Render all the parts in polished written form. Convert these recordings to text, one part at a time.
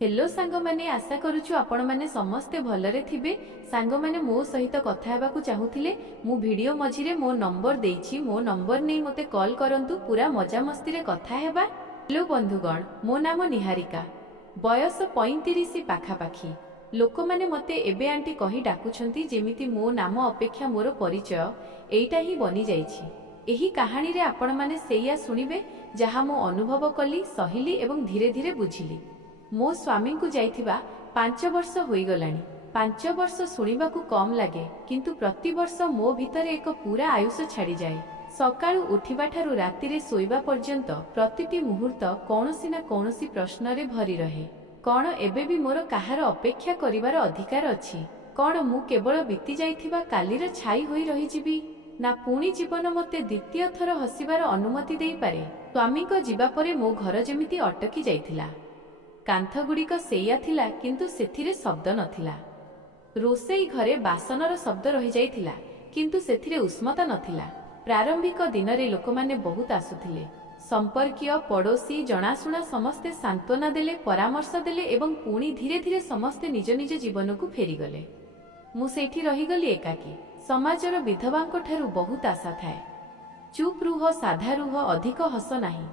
Hello सांग माने आशा करूछु आपण माने समस्ते भलरे थिबे। सांग माने मो सहित कथा हेबाकू चाहूथिले मु वीडियो मझिरे मो नंबर देइछि, मो नंबर नै मते कॉल करंतु, पूरा मजा मस्ती रे कथा हेबा। हेलो बंधुगण, मो नाम निहारिका, बयस 35 पाखापाखी। लोक माने मते एबे आंटी कही डाकुछंती, जेमिति मो नाम अपेक्षा मोर परिचय एइटा ही बनी जाइछि। एही कहानी रे आपण माने सेया सुनिबे जहा मो अनुभव कली, सहिली एवं धीरे धीरे बुझिली। मो स्वामी को जाइथिबा 5 वर्ष होई गलानी। 5 वर्ष सुनिबाकू कम लागे, किंतु प्रति वर्ष मो भितरे एक पूरा आयुष छाड़ी जाए। सकाळु उठिबा ठारू राति रे सोइबा पर्यंत प्रतिटी मुहूर्त कौनसी ना कौनसी प्रश्न रे भरी रहे। कौन एबे भी मोर काहार अपेक्षा करिवार अधिकार अछि? कौन मु केवल बीती जाइथिबा कालीर छाई होई रही जिबी, ना पुणी जीवन मते द्वितीय थर हसिबार अनुमति देई पारे? स्वामी को जीवा परे मो घर जेमिति अटकी जाइथिला। कांथ गुड़िक सेया थिला, किंतु सेथिरे शब्द नथिला। रोसेई घरे बासनर शब्द रही जाइथिला, किंतु सेथिरे उष्मता नथिला। प्रारंभिक दिन रे लोक माने बहुत आसुथिले। संपर्कीय, पड़ोसी, जनाशुना समस्ते सांत्वना देले, परामर्श देले एवं पुणी धीरे धीरे समस्ते निज निज जीवन को फेरी गले। मु सेठी रही गली एकाकी। समाजर विधवांक ठारू बहुत आशा थाए। चुप रुह, साधा रुह, अधिक हस नाही,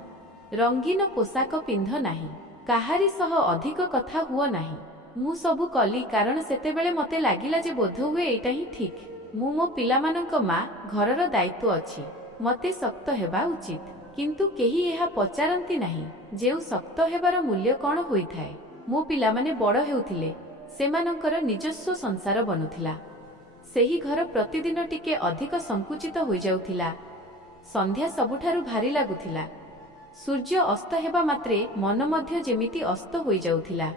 रंगीन पोशाक पिंध नाही, काहारी सह अधिक कथा हुआ नाही। मु सबु कली कारण सेतेबेले मते लागिला जे बोध हुए एटा ही ठीक। मु मो पिलामानंक मां, घरर दायित्व अछि, मते शक्त हेबा उचित। किंतु केही एहा पचारंती नाही जेउ शक्त हेबार मूल्य कोन होई थाए। मो पिलामाने बड़ हेउथिले, सेमानंकर निजस्व संसार बनुथिला। सेही घर प्रतिदिन टिके अधिक संकुचित होई जाउथिला। संध्या सबुठारु भारी लागुथिला। सूर्य अस्त हेबा मात्रे मन मध्य जेमिति अस्त होई जाउथिला।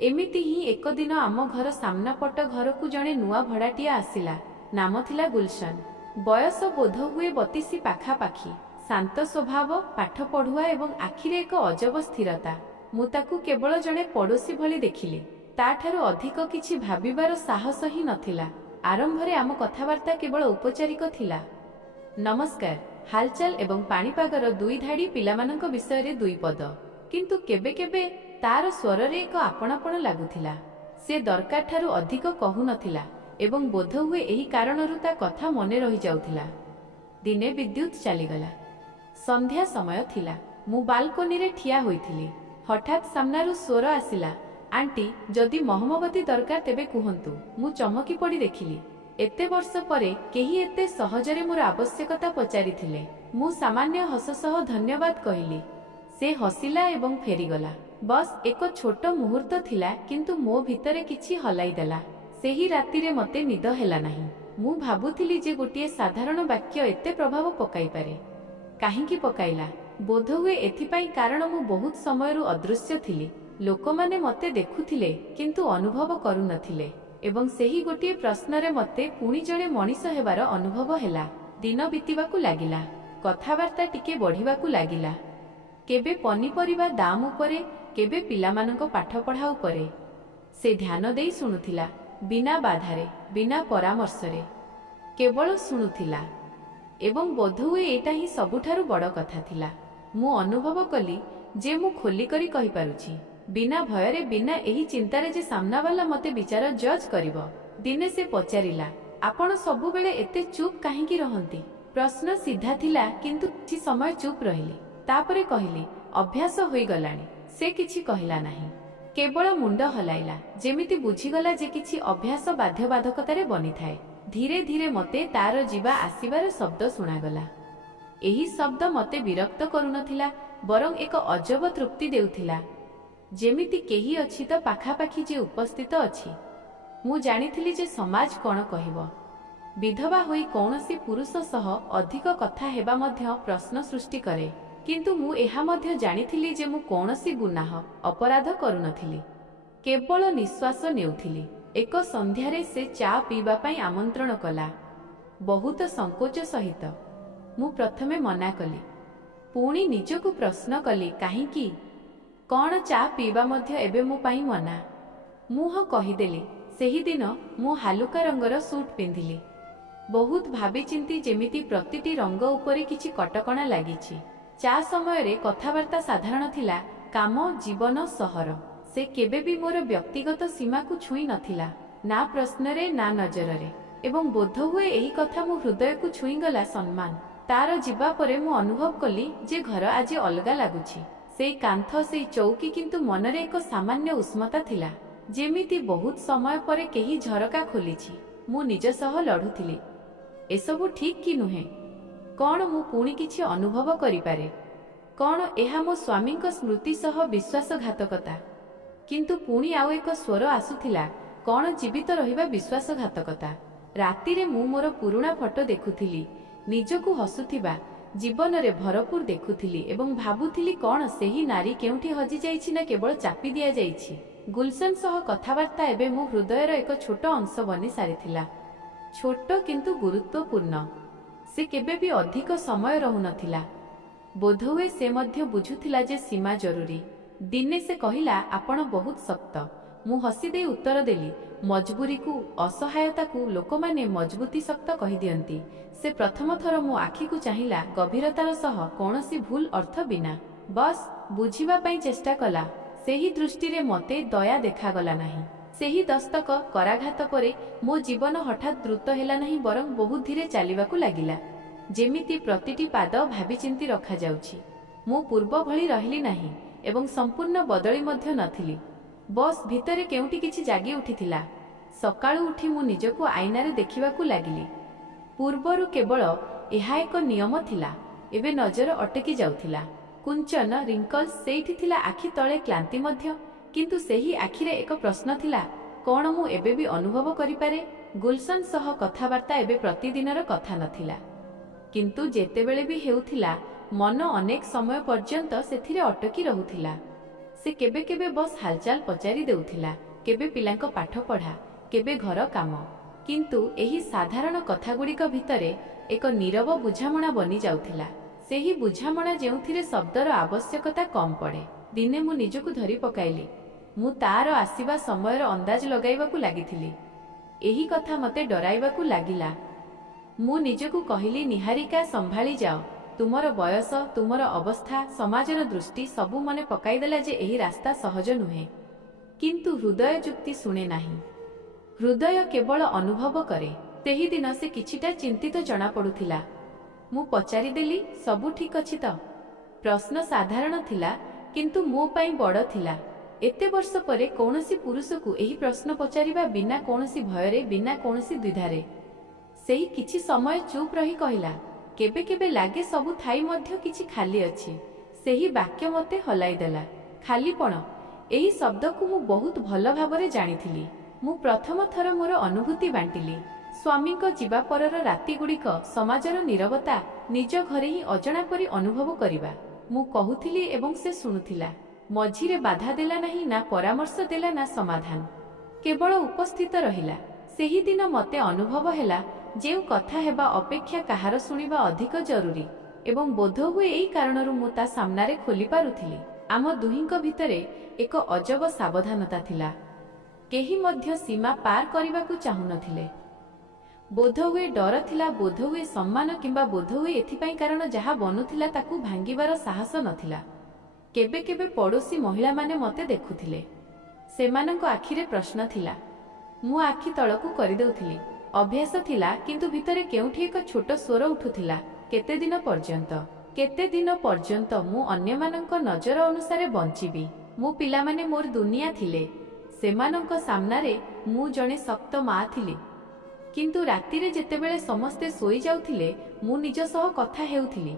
एमिति ही एक दिन आम घर सामना पट घर को जणे नुआ भड़ाटिया आसिला। नाम थिला गुलशन। बयस बोध हुए 32 पाखापाखी। शांत स्वभाव, पाठ पढ़ुआ एवं आखिरे एक अजब स्थिरता। मु ताकू केवल जणे पड़ोसी भली देखिली, ताठारु अधिक किछि भाबिबार साहस ही नथिला। आरंभरे आम कथावार्ता केवल औपचारिक थिला। नमस्कार, हालचाल एवं पाणीपागर दुई धाड़ी, पिलामानंक विषय रे दुई पद। किंतु केबे केबे तार स्वर रे एक आपणापण लागुथिला। से दरकार ठारू अधिक कहू नथिला एवं बोध हुए एही कारणरू ता कथा मने रही जाउथिला। दिने विद्युत चलीगला। संध्या समय थिला। मु बालकोनी रे ठिया होइथिली। हठात सामनारू स्वर आसिला, आंटी जदि महमबती दरकार तेबे कुहंतु। मु चमकी पड़ी देखिली। एते वर्ष परे केही एते सहजरे मोर आवश्यकता पचारिथिले। मु सामान्य हस सह धन्यवाद कहिली। से हसिला एवं फेरीगला। बस एक छोट मुहूर्त थिला, किंतु मो भितरे किछि हलाई देला। सेही राति रे मते निद हेला नाही। मु भाबुथिली जे गोटिए साधारण वाक्य एते प्रभाव पकाई पारे। काहींकी पकाइला? बोध हुए एथिपाई कारण मु बहुत समयरु अदृश्य थिली। लोकमाने मते देखुथिले, किंतु अनुभव करू नथिले। एवं सेही गोटिए प्रश्न रे मते पुणी जणे मनीष हेबार अनुभव हेला। दिन बीतिबाकू लागिला। कथावार्ता टिके बढ़िबाकू लागिला। केबे पनीपरिबा दाम उपरे, केबे पिलामानंक पाठ पढ़ा उपरे। से ध्यान देई सुनुथिला, बिना बाधारे, बिना परामर्शरे, केवल सुनुथिला। एवं बोधहुए एटा ही सबुठारु बड़ कथा थिला। मु अनुभव कली जे मु खोली करी कहि पारुछि, बिना भयरे, बिना एही चिंतारे जे सामना वाला मते विचार जज करिवो। दिने से पचारिला, आपण सबु बेले एते चुप काहेकी रहंती? प्रश्न सीधा थिला, किंतु किछि समय चुप रहिली। तापरे कहिली, अभ्यास होई गलानी। से किछि कहिला नाही, केवल मुंड हलाइला, जेमिति बुझीगला जे किछि अभ्यास बाध्यबाधकतारे बनी थाए। धीरे धीरे मते तार जीवा आसीबार शब्द सुनागला। एही शब्द मते विरक्त करू नथिला, बरं एक अजब तृप्ति देउथिला। जेमिति केही अछि तो पाखापाखी जे उपस्थित अछि। मु जानिथिली जे समाज कोन कहिबो। विधवा होई कौनसी पुरुष सह अधिक कथा हेबा मध्य प्रश्न सृष्टि करे, किंतु मु एहा मध्य जानिथिली जे मु कौनसी गुनाह, अपराध करू नथिली। केवल निश्वास नेउथिली। एक संध्यारे से चा पीबा पई आमंत्रण कला, बहुत संकोच सहित। मु प्रथमे मना कली, पुणी निजकु प्रश्न कली, काहींकी? कौन चा पीबा मध्य एबे मो पाई मना? मुह कहिदेली। सेही दिन मु हालुका रंगर सूट पिंधिली। बहुत भाबी चिंती, जेमिति प्रतिटी रंग उपरे किछि कटकणा लागिछि। चा समय रे कथावार्ता साधारण थिला, काम, जीवन, सहर। से केबे भी मोर व्यक्तिगत सीमा को छुई नथिला, ना प्रश्न ना नजर एवं बोध हुए यही कथा मो हृदय को छुईगला। सम्मान तार जीवा परे मु अनुभव कली जे घर आज अलगा लगुछि। से कांथ से चौकी किंतु मनरे एक सामान्य उष्मता थिला, जेमिति बहुत समय परे केही झरका खोलिछि। मु निज सह लढुथिली, एसबु ठीक कि नुहे? कौन मु पुणी किछि अनुभव करिपारे? कौन एहा मो स्वामी स्मृति सह विश्वासघातकता? किंतु पुणी आउ एक स्वर आसुथिला, कौन जीवित रहिबा विश्वासघातकता? रातिरे मु मोर पुरुणा फोटो देखुथिली, निजकु हसुथिबा जीवन रे भरपूर देखुथिली एवं भाबुथिली कौन सेही नारी केउठी हजि जाइछि ना केवल चापी दिया जाइछि। गुलशन सह कथावार्ता एबे मो हृदयर एक छोट अंश बनी सारिथिला। छोट किंतु गुरुत्वपूर्ण। से केबे भी अधिक समय रहु नथिला। बोधहुए से मध्य बुझुथिला जे सीमा जरूरी। दिने से कहिला, आपण बहुत सख्त। मु हसी दे उत्तर देली, मजबूरी को असहायता को लोक माने मजबूती सख्त कहि दियंती। से प्रथम थर मो आखि को चाहिला, गभीरतार सह कौनसी भूल अर्थ बिना। बस बुझिबा पई चेष्टा कला। सेही दृष्टि रे मते दया देखागला नाही। सेही दस्तक कराघात परे मो जीवन हठात द्रुत हेला नहीं, बरं बहुत धीरे चलिबाकू लागिला। जेमिति प्रतिटी पाद भाबी चिंती रखा जाउछि। मो पूर्व भली रहिली नाही एवं संपूर्ण बदली मध्य नथिली। बस भितरे केउटी किछि जागी उठिथिला। सकाळु उठी मु निजको आईनारे देखिबाकू लागिली। पूर्वरु केवल एहा एक नियम थिला, एबे नजर अटकी जाउथिला। कुंचन रिंकल्स सेठी थिला, आखि तळे क्लांति मध्य। किंतु सेही आखिरे एक प्रश्न थिला, कौन मु एबे भी अनुभव करिपारे? गुलशन सह कथावार्ता एबे प्रतिदिनर कथा नथिला, किंतु जेतेबेले भी हेउथिला मन अनेक समय पर्यंत सेथिरे अटकी रहुथिला। से केबे केबे बस हालचाल पचारि देउथिला, केबे पिलांको पाठ पढ़ा, केबे घर काम। किंतु एही साधारण कथागुड़िक भितरे एक नीरव बुझामणा बनी जाउथिला। सेही बुझामणा जेउथिरे शब्दर आवश्यकता कम पड़े। दिने मु निजको धरी पकाइली। मु तार आसीबा समयर अंदाज लगाइबाकू लागिथिली। एही कथा मते डराइबाकू लागिला। मु निजको कहिली, निहारिका संभाली जाओ। तुमर बयस, तुमर अवस्था, समाजर दृष्टि सबु मने पकाइदेला जे एही रास्ता सहज नुहे। किंतु हृदय जुक्ति शुणे नाही। हृदय केवल अनुभव करे। तेही दिन से किछिटा चिंतित जना पड़ुथिला। मु पचारि देली, सबु ठीक अछि त? प्रश्न साधारण थिला, किंतु मो पई बड़ थिला। एते वर्ष परे कौनसी पुरुष को एही प्रश्न पचारिबा बिना कौनसी भयरे, बिना कौनसी द्विधारे। सेही किछि समय चुप रही कहिला, केबे केबे लागे सबु थाई मध्य किछि खाली अछि। सेही वाक्य मते हलाई देला। खालीपण, एही शब्द को मु बहुत भल भाबरे जानिथिली। मु प्रथम थर मोर अनुभूति बांटिली। स्वामी को जीवा परर राति गुड़िक, समाजर नीरवता, निज घरे ही अजଣା परी अनुभव करिबा। मु कहूथिली एवं से सुनुथिला। मझिरे बाधा देला नहीं, ना परामर्श देला, ना समाधान, केवल उपस्थित रहिला। सेही दिन मते अनुभव हेला जेउ कथा हेबा अपेक्षा कहार सुनिबा अधिक जरूरी। एवं बोध हुए एही कारणरु मु ता सामनारे खोली पारुथिली। आम दुहिंक भितरे एक अजब सावधानता थिला। केही मध्य सीमा पार करिबाकू चाहू नथिले। बोध हुए डर थिला, बोध हुए सम्मान, किंबा बोध हुए एथिपाई कारण जहा बनुथिला ताकू भांगिबार साहस नथिला। केबे केबे पड़ोसी महिला माने मते देखुथिले। सेमानंको आखिरे प्रश्न थिला। मु आखि तळकू करि देउथिली। अभ्यास थिला, किंतु भितरे केउठी एक छोट स्वर उठुथिला, केते दिन पर्यंत मु अन्यमानंको नजर अनुसारे बंचिबी। मु पिला माने मोर दुनिया थिले। सेमानंको सामनारे मु जणे सख्त मा थिली। किंतु रातिरे जेतेबेले समस्ते सोई जाउथिले, मु निज सह कथा हेउथिली।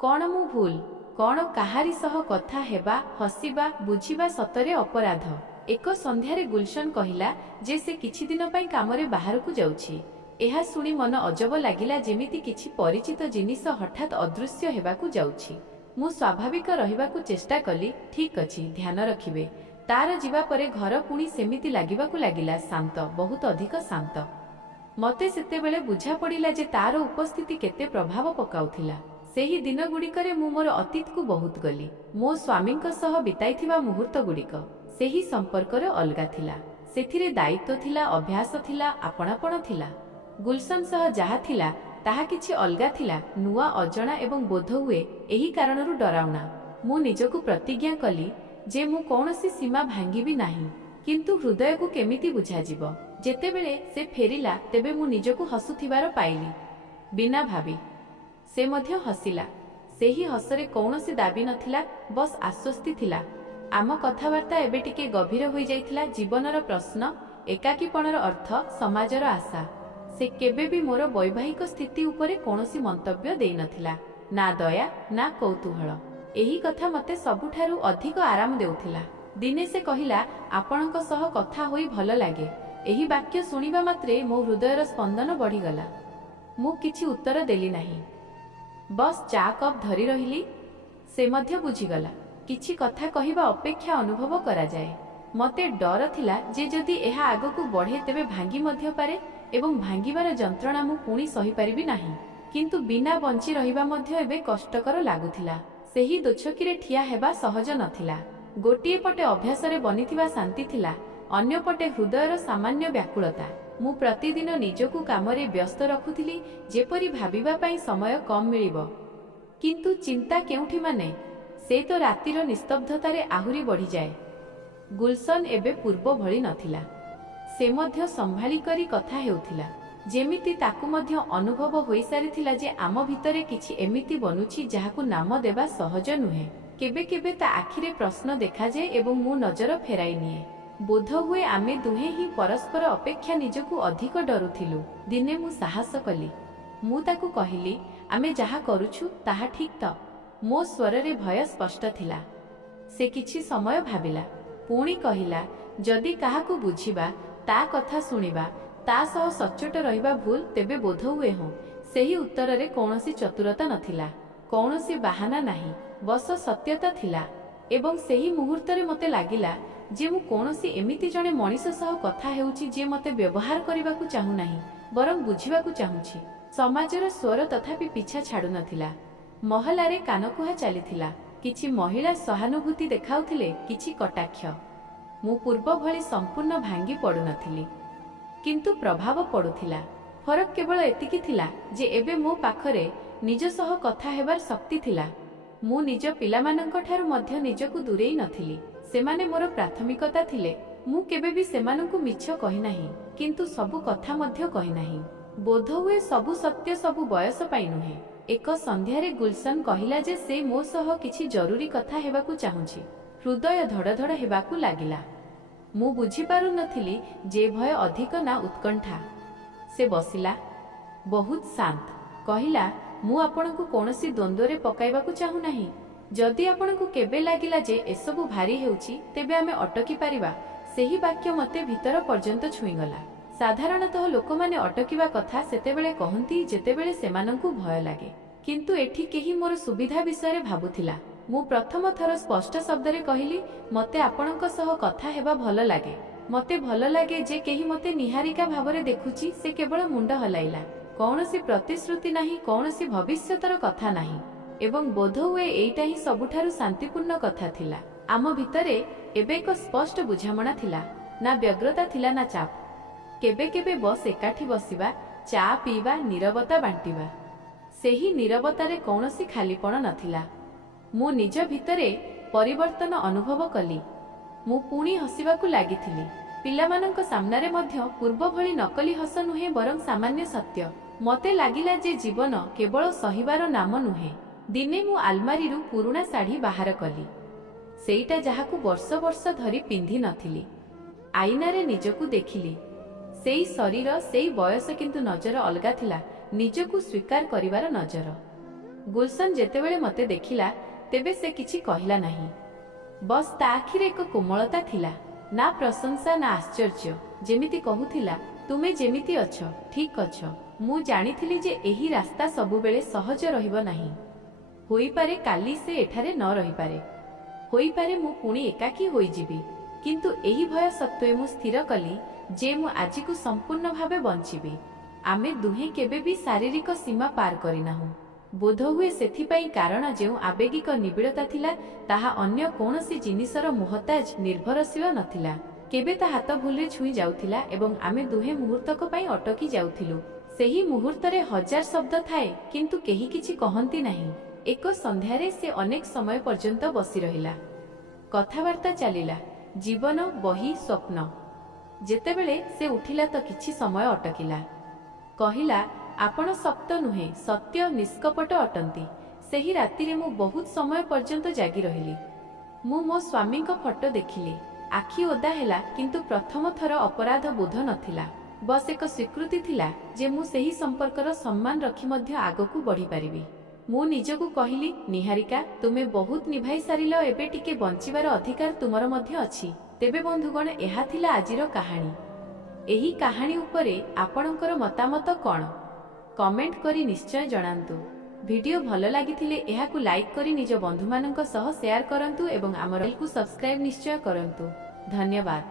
कौन मु भूल? कौन काहारी सह कथा हेबा, हसिबा, बुझिबा सतरे अपराध? एक संध्यारे गुलशन कहिला जे से किछि दिन पई कामरे बाहर को जाउछि। एहा सुनी मन अजब लागिला, जेमिति किछि परिचित जिनिस हठात अदृश्य हेबाकू जाउछि। मु स्वाभाविक रहिबाकू चेष्टा कली। ठीक अछि, ध्यान रखिबे। तार जीवा परे घर पुणी सेमिति लागिबाकू लागिला, शांत, बहुत अधिक शांत। मते सेतेबेले बुझा पड़िला जे तार उपस्थिति केते प्रभाव पकाउथिला। सेही दिन गुड़िकरे मु मोर अतीत को बहुत गली। मो स्वामींक सह बिताइथिबा मुहूर्त गुड़िक सेही संपर्कर अलगा थिला। सेथिरे दायित्व थिला, अभ्यास थिला, आपणापण थिला। गुलशन सह जहा थिला ताहा किछि अलगा थिला, नुआ, अजଣା एवं बोध हुए एही कारणरु डराउना। मु निजको प्रतिज्ञा कली जे मु कौनसी सीमा भांगिबी नाही। किंतु हृदय को केमिति बुझाजिब। जेतेबेले से फेरिला तेबे मु निजकु हसुथिबार पाइली। बिना भाबी से मध्य हसिला। सेही हसरे कौनसी दाबी नथिला, बस आश्वस्ति थिला। आम कथाबार्ता एबे टिके गभीर होई जाइथिला। जीवनर प्रश्न, एकाकीपणर अर्थ, समाजर आशा। से केबे भी मोर वैवाहिक स्थिति उपरे कौनसी मंतव्य देई नथिला, ना दया ना कौतूहल। एही कथा मते सबुठारु अधिक आराम देउथिला। दिने से कहिला, आपणक सह कथा होई भल लागे। एही वाक्य सुनिबा मात्रे मो हृदयर स्पंदन बढ़ीगला। मु किछि उत्तर देली नाही, बस चा कप धरी रहिली। से मध्य बुझीगला किछि कथा कहिबा अपेक्षा अनुभव करा जाए। मते डर थिला जे जदि एहा आगकु बढ़े तेबे भांगी मध्य पारे एवं भांगिबार जंत्रणा मु पुणी सही पारिबी नाही। किंतु बिना बंची रहिबा मध्य एबे कष्टकर लागुथिला। सेही दोछकीरे ठिया हेबा सहज नथिला। गोटिए पटे अभ्यासरे बनिथिबा शांति थिला, अन्य पटे हृदयर सामान्य व्याकुलता। मु प्रतिदिन निजकु कामरे व्यस्त रखुथिली, जेपरि भाबिबा पई समय कम मिलिबो। किंतु चिंता केउठी माने, से तो रातिर निस्तब्धतारे आहुरी बढ़ी जाए। गुलशन एबे पूर्व भଳି नथिला। से मध्य संभाली करी कथा हेउथिला, जेमिति ताकु मध्य अनुभव होई सारिथिला जे आम भितरे किछि एमिति बनुछि जाहाकु नाम देबा सहज नुहे। केबे केबे ता आखिरे प्रश्न देखा जाए एवं मु नजर फेराई निए। बोध हुए आमे दुहे ही परस्पर अपेक्षा निजकु अधिक डरुथिलु। दिने मु साहस कली। मु ताकु कहिली, आमे जहा करूछु ताहा ठीक त? मो स्वररे भय स्पष्ट थिला। से किछि समय भाबिला, पुणी कहिला, जदि काहाकु बुझिबा, ता कथा सुनिबा, ता सह सच्चोट रहिबा भूल, तेबे बोध हुए हो। सेही उत्तररे कौनसी चतुरता नथिला, कौनसी बाहाना नाही, बस सत्यता थिला। एवं सेही मुहूर्तरे मते लागिला जे मु कौनसी एमिति जणे मनीष सह कथा हेउछि जे मते व्यवहार करिबाकु चाहू नाही, बरं बुझिबाकु चाहूछि। समाजर स्वर तथापि पिछा छाडु नथिला। महलारे कानकुहा चलीथिला। किछि महिला सहानुभूति देखाउथिले, किछि कटाक्ष। मु पूर्व भଳି संपूर्ण भांगी पडु नथिली, किंतु प्रभाव पडुथिला। फरक केवल एतिकी थिला जे एबे मो पाखरे निज सह कथा हेबार शक्ति थिला। मु निज पिलामानंक ठारु मध्य निजकु दूरेई नथिली। सेमाने मोर प्राथमिकता थिले। मु केबे भी सेमानंकु मिछ कहि नाही, किंतु सबु कथा मध्य कहि नाही। बोध हुए सबु सत्य सबु बयस पाई नुहे। एक संध्यारे गुलशन कहिला जे से मो सह किछि जरूरी कथा हेबाकु चाहुछि। हृदय धड़ धड़ हेबाकु लागिला। मु बुझी पारु नथिली जे भय अधिक ना उत्कंठा। से बसिला, बहुत शांत, कहिला, मु आपणकु कोनोसी द्वंद्वरे पकाइबाकु चाहू नाही। जदि आपणकु केबे लागिला जे एसबु भारी हेउछि, तेबे आमे अटकी पारिबा। सेही वाक्य मते भीतर पर्यंत छुईगला। साधारणतः लोकमाने अटकिबा कथा सेतेबेले कहंती जेतेबेले सेमानंकु भय लागे, किंतु एठी केही मोर सुविधा विषय भाबुथिला। मु प्रथम थर स्पष्ट शब्दरे कहिली, मते आपणक सह कथा हेबा भल लागे। मते भल लागे जे केही मते निहारिका भावरे देखुछि। से केवल मुंड हलाइला। कौनसी प्रतिश्रुति नाही, कौनसी भविष्यतर कथा नाही। एवं बोध हुए एइटा ही सबुठारु शांतिपूर्ण कथा थिला। आम भितरे एबे एक स्पष्ट बुझामणा थिला, ना व्यग्रता थिला ना चाप। केबे केबे बस एकाठी बसिबा, चा पीबा, नीरवता बांटिबा। सेही नीरवतारे कौनसी खालीपण नथिला। मु निज भितरे परिवर्तन अनुभव कली। मु पुणी हसिबाकु लागिथिली। पिलामानंक सामनारे मध्य पूर्व भଳି नकली हस नुहे, बरं सामान्य सत्य। मते लागिला जे जीवन केवल सहिबार नाम नुहे। दिने मु आलमारीरु पुरुणा साड़ी बाहर कली। सेईटा जाहाकु वर्ष वर्ष धरी पिंधि नथिली। आईनारे निजकु देखिली। सेई शरीर, सेई बयस, किंतु नजर अलगा थिला। निजकु स्वीकार करिवार नजर। गुलशन जेतेबेले मते देखिला, तेबे से किछि कहिला नाही। बस ता आखिरे एक कोमलता थिला, ना प्रशंसा ना आश्चर्य। जेमिति कहुथिला, तुमे जेमिति अछ, ठीक अछ। मु जानिथिली जे एही रास्ता सबुबेले सहज रहिबो नाही। होई पारे काली से एठारे न रहि पारे। होई पारे मु पुणी एकाकी होई जिबी। किंतु एही भय सत्वे मु स्थिर कली जे मु आजिकु संपूर्ण भावे बंचिबी। आमे दुहे केबे भी शारीरिक सीमा पार करिनाहु। बोध हुए सेथिपाई कारण जेउ आवेगिक निबिड़ता थिला, ताहा अन्य कौनसी जिनिसर मोहताज निर्भरशील नथिला। केबे ता हाथ भूलरे छुई जाउथिला एवं आमे दुहे मुहूर्तक पई अटकी जाउथिलु। सेही मुहूर्तरे हजार शब्द थाए, किंतु केही किछि कहंती नाही। एक संध्यारे से अनेक समय पर्यंत बसी रहिला। कथाबार्ता चलिला जीवन बही स्वप्न। जेतेबेले से उठिला तो किछि समय अटकिला। कहिला आपण सप्त नुहे सत्य निष्कपट अटंती। सेही राति रे मु बहुत समय पर्यंत जागी रहिली। मु मो स्वामी को फोटो देखिली। आखि ओदा हेला किंतु प्रथम थर अपराध बोध नथिला। बस एक स्वीकृति थिला जे मु सेही संपर्कर सम्मान रखी मध्य आगकू बढ़ी पारिबी। मु निजकू कहिली निहारिका तुमे बहुत निभाई सारिल, एबे टिके बंचिबार अधिकार तुमर मध्य अछि। तेबे बंधुगण एहा थिला आजिर कहानी। एही कहानी उपरे आपणकर मतामत कौन कमेंट करी निश्चय जणांतु। वीडियो भल लागिथिले एहाकू लाइक करी निज बंधु मानक सह शेयर करंतु एवं आमर चैनल को सब्सक्राइब निश्चय करंतु। धन्यवाद।